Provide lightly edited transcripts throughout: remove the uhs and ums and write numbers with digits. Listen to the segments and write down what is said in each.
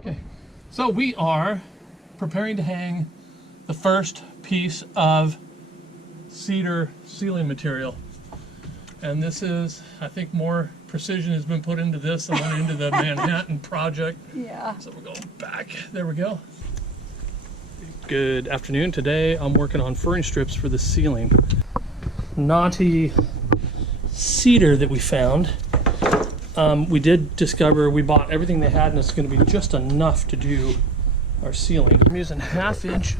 Okay, so we are preparing to hang the first piece of cedar ceiling material. And this is, I think more precision has been put into this than went into the Manhattan project. Yeah. So we're going back. There we go. Good afternoon. Today I'm working on furring strips for the ceiling. Knotty cedar that we found. We did discover we bought everything they had, and it's going to be just enough to do our ceiling. I'm using 1/2 inch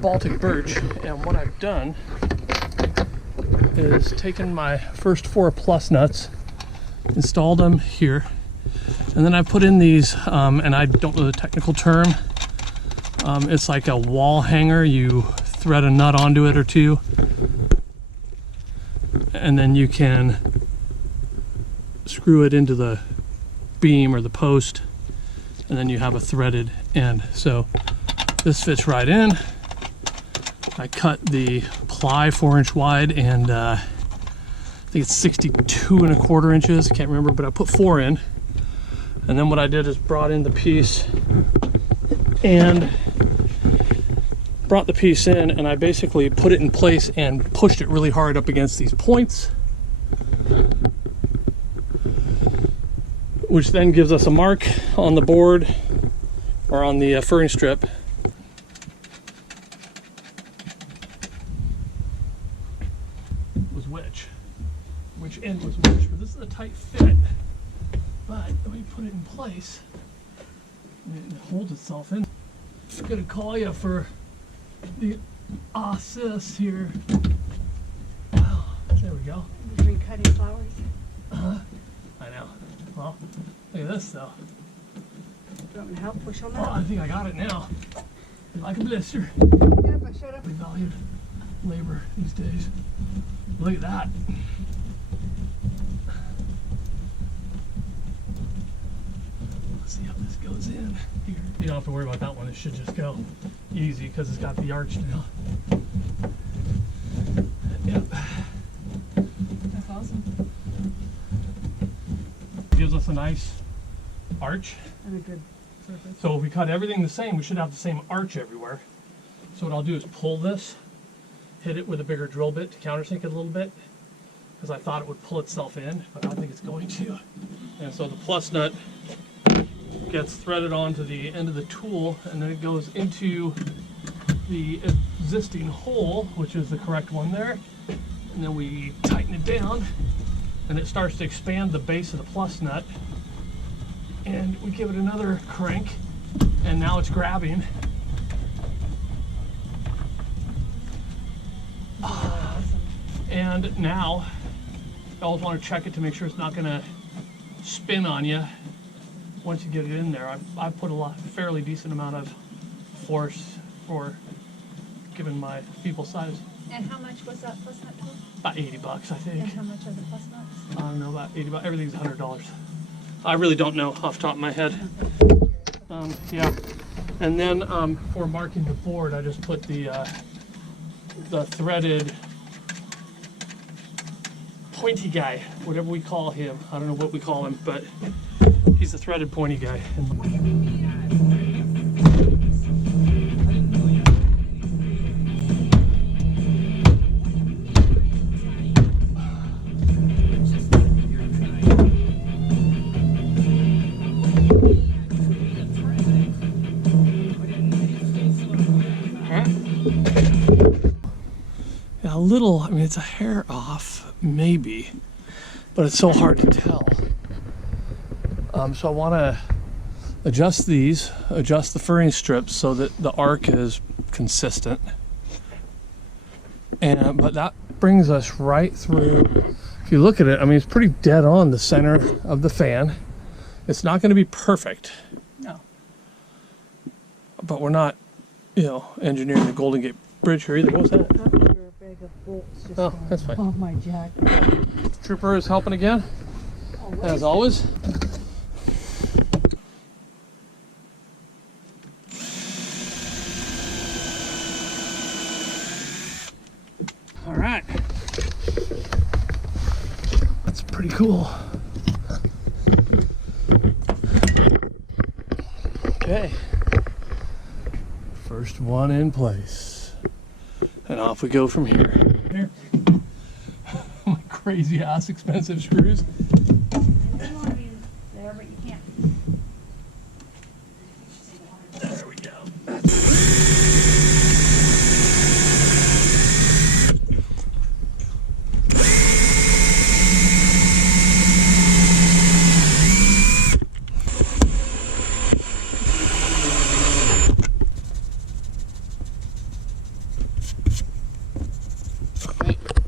Baltic birch, and what I've done is taken my first 4 plus nuts, installed them here, and then I put in these, and I don't know the technical term, it's like a wall hanger. You thread a nut onto it or two, and then you can screw it into the beam or the post, and then you have a threaded end. So this fits right in. I cut the ply 4 inch wide, and I think it's 62 1/4 inches. I can't remember, but I put 4 in. And then what I did is brought in the piece and brought the piece in, and I basically put it in place and pushed it really hard up against these points, which then gives us a mark on the board or on the furring strip. Which end was which, but this is a tight fit. But when you put it in place, and it holds itself in. I'm gonna call you for the assist here. Wow, there we go. We've been cutting flowers. I know. Well, look at this though. Do you want me to help push on Oh, that? I think I got it now. Like a blister. Yeah, but shut up. We valued labor these days. Look at that. Let's see how this goes in here. You don't have to worry about that one. It should just go easy because it's got the arch now. Yep. That's awesome. Gives us a nice arch. And a good surface. So if we cut everything the same, we should have the same arch everywhere. So what I'll do is pull this, hit it with a bigger drill bit to countersink it a little bit, because I thought it would pull itself in, but I don't think it's going to. And so the plus nut gets threaded onto the end of the tool, and then it goes into the existing hole, which is the correct one there. And then we tighten it down, and it starts to expand the base of the plus nut. And we give it another crank, and now it's grabbing. Awesome. And now, you always want to check it to make sure it's not going to spin on you once you get it in there. I put a fairly decent amount of force for given my feeble size. And how much was that plus nut tool? About 80 bucks, I think. And how much are the plus nuts? I don't know, about 80 bucks. Everything's $100. I really don't know off the top of my head. Yeah. And then for marking the board, I just put the threaded pointy guy, whatever we call him. I don't know what we call him, but he's the threaded pointy guy. A little, I mean, it's a hair off, maybe, but it's so hard to tell. So I want to adjust these, adjust the furring strips so that the arc is consistent. And but that brings us right through. If you look at it, I mean, it's pretty dead on the center of the fan. It's not going to be perfect. No. But we're not, engineering the Golden Gate Bridge here either. What was that? Bag of bolts just Oh, that's fine. off my jack. Trooper is helping again, as always. All right. That's pretty cool. Okay. First one in place. And off we go from here. My crazy ass expensive screws. You want to be there, but you can't. There we go.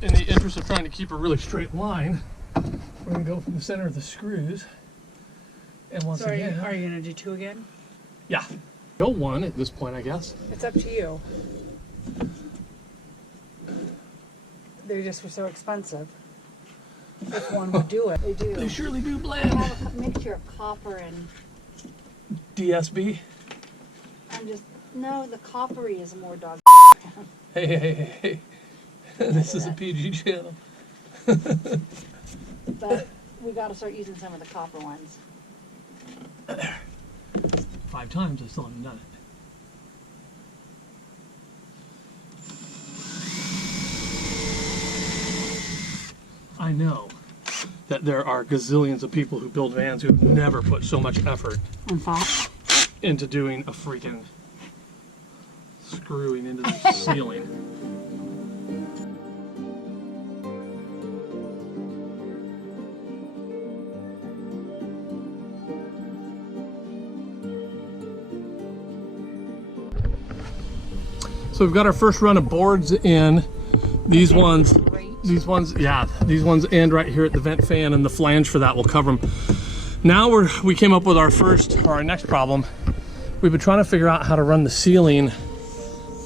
In the interest of trying to keep a really straight line, we're going to go from the center of the screws. And once So again, are you going to do 2 again? yeah, go 1 at this point, I guess. It's up to you. They just were so expensive. If one would do it, they do. They surely do They blend. have a mixture of copper and DSB. no, the coppery is more dog. Hey, hey, hey, hey. This is a PG channel. But we got to start using some of the copper ones. 5 times, I still haven't done it. I know that there are gazillions of people who build vans who've never put so much effort And thought? into doing a freaking screwing into the ceiling. So we've got our first run of boards in. These ones end right here at the vent fan, and the flange for that will cover them. Now we came up with our next problem. We've been trying to figure out how to run the ceiling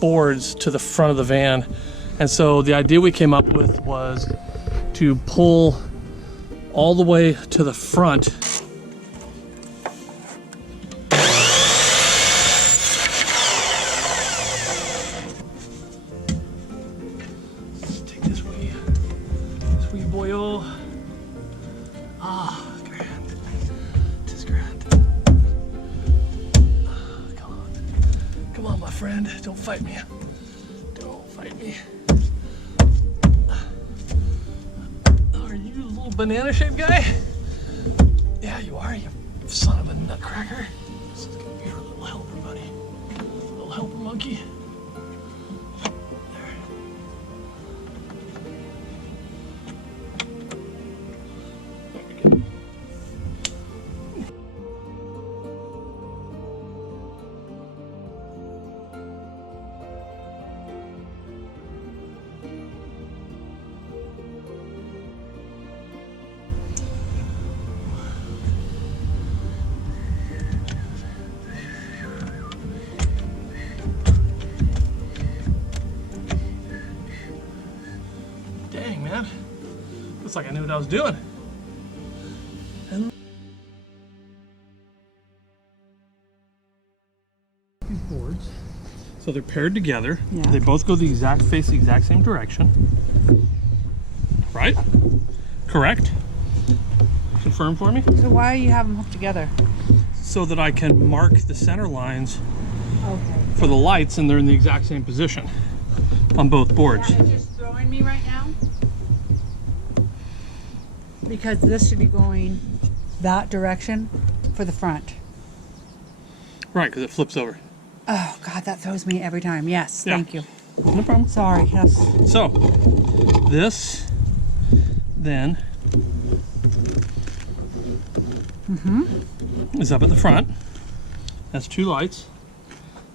boards to the front of the van. And so the idea we came up with was to pull all the way to the front. Take this wee boyo. Ah, grand. Tis grand. Come on, my friend. Don't fight me. Don't fight me. Are you a little banana-shaped guy? Yeah, you are, you son of a nutcracker. This is gonna be our little helper, buddy. Little helper monkey. There. There we go. Dang, man. Looks like I knew what I was doing. These boards. So they're paired together. Yeah. They both go the exact same direction. Right? Correct? Confirm for me? So why do you have them hooked together? So that I can mark the center lines Okay. for the lights, and they're in the exact same position on both boards. That is just throwing me right now. Because this should be going that direction for the front. Right, because it flips over. Oh God, that throws me every time. Yes, Yeah. thank you. No problem. Sorry. Yes. So, this then is up at the front. That's 2 lights.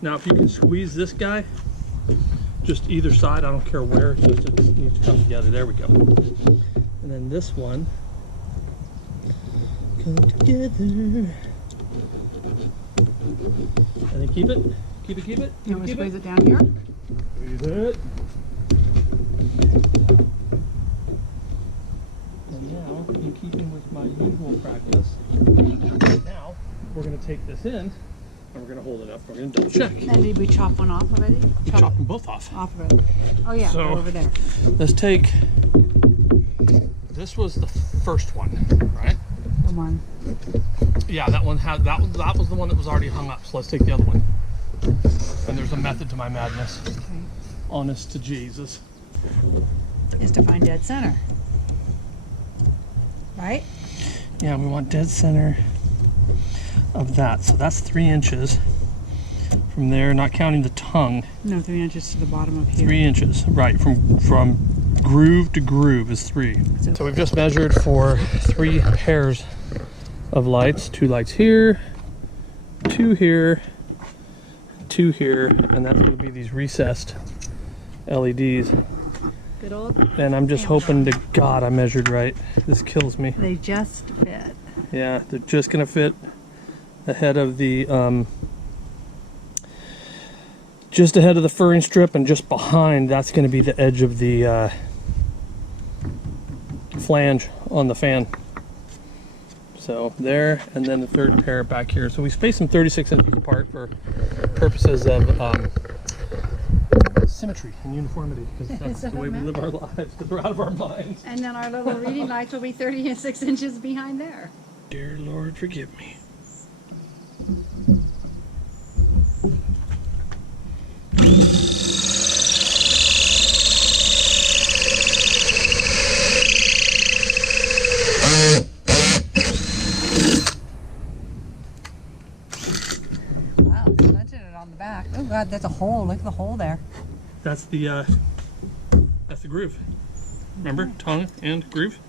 Now, if you can squeeze this guy, just either side, I don't care where, just it needs to come together. There we go. And then this one come together. And then keep it. Keep it. You want me to Keep squeeze it down here? Squeeze it. And now, in keeping with my usual practice, now we're going to take this in and we're going to hold it up. We're going to double check. And did we chop one off already? We chop them both off. Off of it. Oh yeah, So- they're over there. Let's take, this was the first one, right? one. Yeah, that one had that was the one that was already hung up. So let's take the other one. And there's a method to my madness. Okay. Honest to Jesus. Is to find dead center. Right? Yeah, we want dead center of that. So that's 3 inches from there, not counting the tongue. No, 3 inches to the bottom of here. 3 inches, right? From groove to groove is 3. So we've just measured for 3 pairs of lights. 2 lights here, 2 here, 2 here, and that's going to be these recessed LEDs. Good old. And I'm just hoping to God I measured right. This kills me. They just fit. Yeah, they're just gonna fit ahead of the just ahead of the furring strip, and just behind that's gonna be the edge of the flange on the fan. So there, and then the third pair back here. So we spaced them 36 inches apart for purposes of symmetry and uniformity, because that's the way we live our lives, because we're out of our minds. And then our little reading lights will be 36 inches behind there. Dear Lord, forgive me. Wow, they planted it on the back. Oh God, that's a hole. Look at the hole there. That's the groove. Remember, tongue and groove.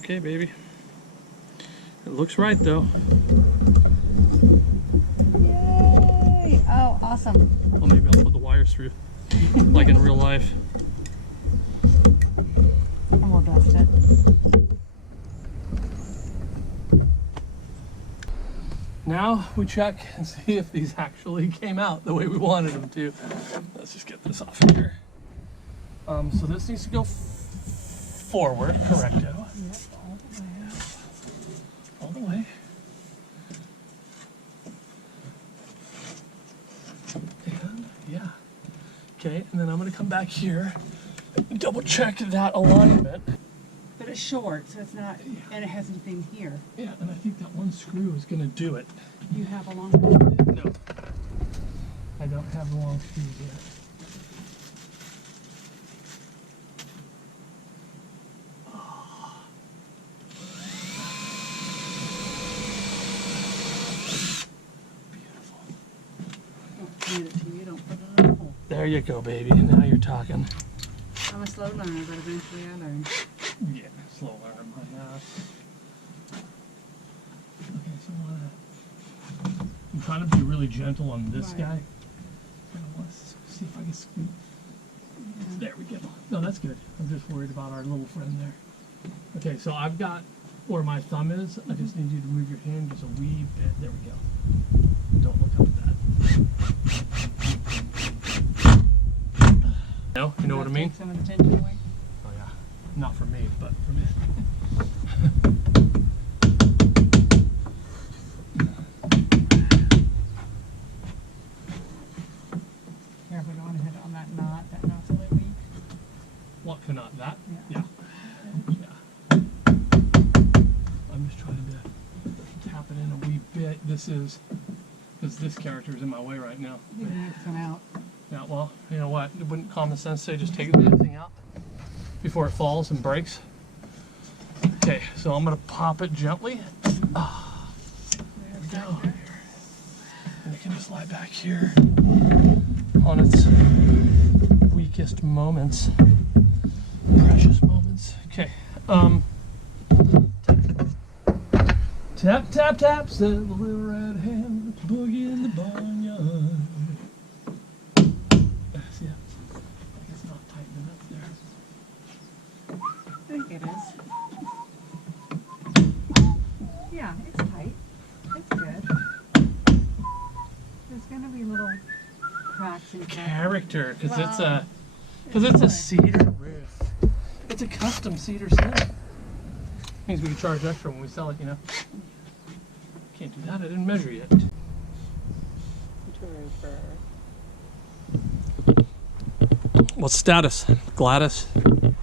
Okay, baby. It looks right though. Yay! Oh, awesome. Well, maybe I'll put the wires through, like in real life. And we'll dust it. Now we check and see if these actually came out the way we wanted them to. Let's just get this off of here. So this needs to go forward, correcto. Yep, all the way. All the way. And yeah. Okay, and then I'm gonna come back here and double check that alignment. But it's short, so it's not, and it has anything here. Yeah, and I think that one screw is gonna do it. You have a long one? No. I don't have the long screws yet. Don't hand it to you, don't put it in the hole. There you go, baby. Now you're talking. I'm a slow learner, but eventually I learn. Yeah, slow learner, my ass. Okay, so I'm trying to be really gentle on this Right. guy. I want to see if I can scoop. There we go. No, that's good. I'm just worried about our little friend there. Okay, so I've got where my thumb is. I just need you to move your hand just a wee bit. There we go. Don't look up at that. No, you know what I mean? Take some of the tension away. Oh yeah, not for me, but for me. Careful, you don't want to hit it on that knot. That knot's a little weak. What cannot that? Yeah. Yeah. I'm just trying to tap it in a wee bit. This is because this character is in my way right now. You need to come out. Yeah, well, you know what? Wouldn't common sense say just take the damn thing out before it falls and breaks? Okay, so I'm gonna pop it gently. Ah, there we go. And it can just lie back here on its weakest moments, precious moments. Okay. Tap, tap, tap, said the little red hen with the boogie in the barnyard. See, I think it's not tightening up there. I think it is. Yeah, it's tight. It's good. There's gonna be little cracks in there. Character, because Wow. it's a cedar roof. It's a custom cedar ceiling. Means we can charge extra when we sell it, you know. Can't do that. I didn't measure yet. What's status, Gladys?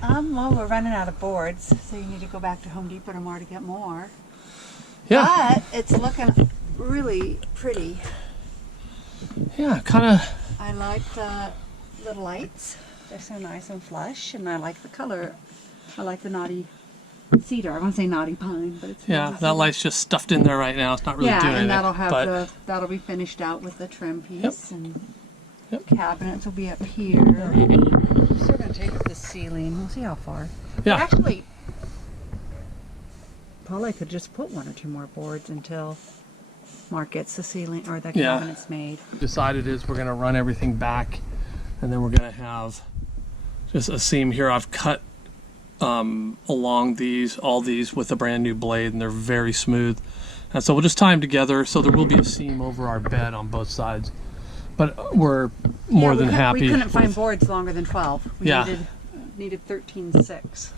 Well, we're running out of boards, so you need to go back to Home Depot tomorrow to get more. Yeah. But it's looking really pretty. Yeah, kind of. I like the little lights. They're so nice and flush, and I like the color. I like the naughty cedar. I want to say naughty pine, but it's Yeah, that light's just stuffed in there right now. It's not really doing anything. and that'll have but that'll be finished out with the trim piece, Yep. and Yep. cabinets will be up here. Still gonna take the ceiling. We'll see how far. Yeah. But actually, probably could just put one or two more boards until Mark gets the ceiling or the Yeah. cabinets made. decided is we're gonna run everything back, and then we're gonna have just a seam here. I've cut along all these with a brand new blade, and they're very smooth. And so we'll just tie them together. So there will be a seam over our bed on both sides, but we're more than happy. We couldn't find with- boards longer than 12. We Yeah. needed 13.6.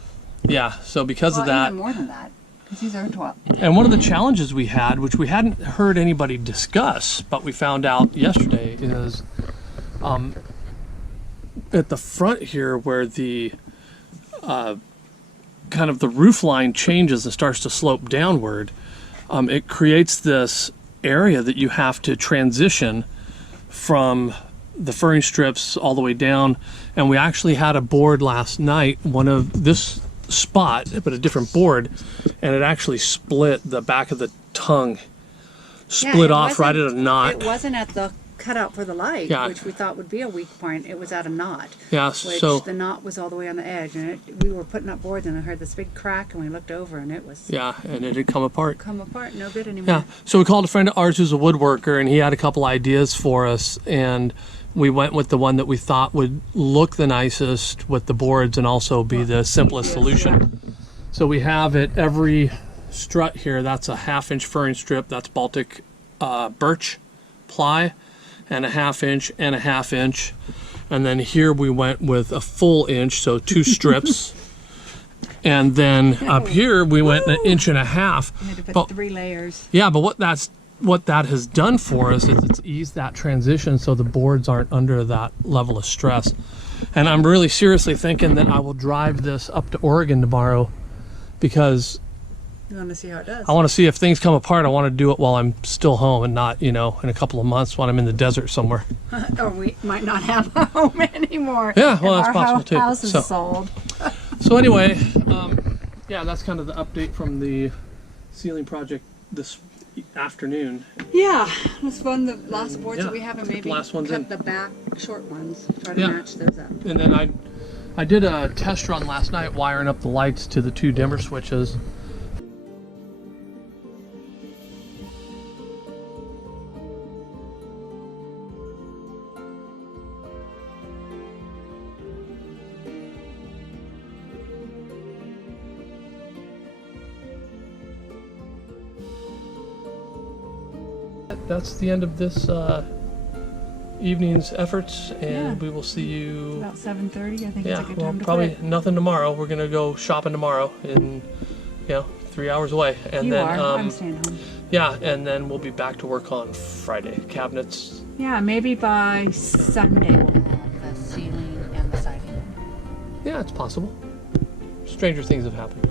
Yeah. So because of that, even more than that, because these are 12. and one of the challenges we had, which we hadn't heard anybody discuss, but we found out yesterday, is at the front here where the kind of the roof line changes and starts to slope downward, it creates this area that you have to transition from the furring strips all the way down. And we actually had a board last night, one of this spot, but a different board, and it actually split the back of the tongue, split off right at a knot. It wasn't at the cutout for the light, Yeah. which we thought would be a weak point. It was at a knot. Yeah, Which so the knot was all the way on the edge, and we were putting up boards, and I heard this big crack, and we looked over, and it was yeah, and it had come apart. come apart, no good anymore. Yeah, so we called a friend of ours who's a woodworker, and he had a couple ideas for us, and we went with the one that we thought would look the nicest with the boards and also be the simplest Yes, solution. So we have at every strut here, that's a 1/2 inch furring strip, that's Baltic birch ply, and a 1/2 inch and a 1/2 inch. And then here we went with a full inch, so 2 strips. And then up here we went 1.5 inches. We had to put But 3 layers. yeah, but what that has done for us is it's eased that transition so the boards aren't under that level of stress. And I'm really seriously thinking that I will drive this up to Oregon tomorrow, because You want to see how it does? I want to see if things come apart. I want to do it while I'm still home and not, in a couple of months when I'm in the desert somewhere. Or we might not have a home anymore. Yeah, well, if that's possible too. Our house is So- sold. So anyway, yeah, that's kind of the update from the ceiling project this afternoon. Yeah, let's run the last boards Yeah, that we have, and let's get maybe the last ones cut in. the back short ones. Try to Yeah. match those up. And then I did a test run last night wiring up the lights to the 2 dimmer switches. That's the end of this evening's efforts, and Yeah. we will see you. About 7:30, I think Yeah, it's a good well, time to probably quit. nothing tomorrow. We're gonna go shopping tomorrow, in 3 hours away, and You then are. I'm staying home. yeah, and then we'll be back to work on Friday. Cabinets. Yeah, maybe by Sunday we'll have the ceiling and the siding. Yeah, it's possible. Stranger things have happened.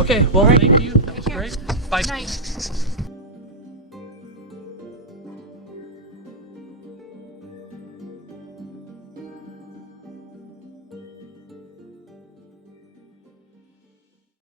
Okay, well, thank you. That was great. Bye. Night.